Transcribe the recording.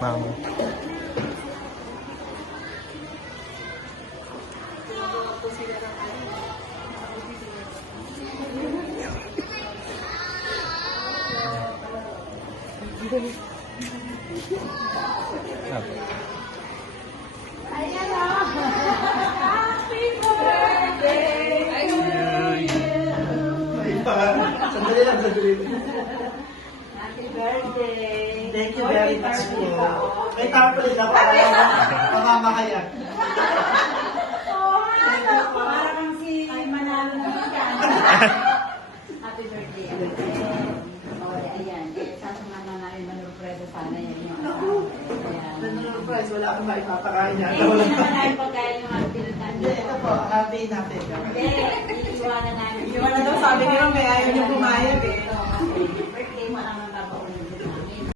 Ma'am. Sandali lang, sandali lang. Happy birthday! Thank you very much po. May tarpaulin ako. Mamamakayan. Parang si Manalo na Happy birthday. Ayan. Sasama namin manurpredo sana yan yung Price, wala akong maipapakain niya. Hindi naman namin pagkain yung mga pinuntahan. Hindi, ito po, happy natin. Hindi, iiwanan namin. Iwan na daw, sabi niyo, may ayaw niyo pumayag eh.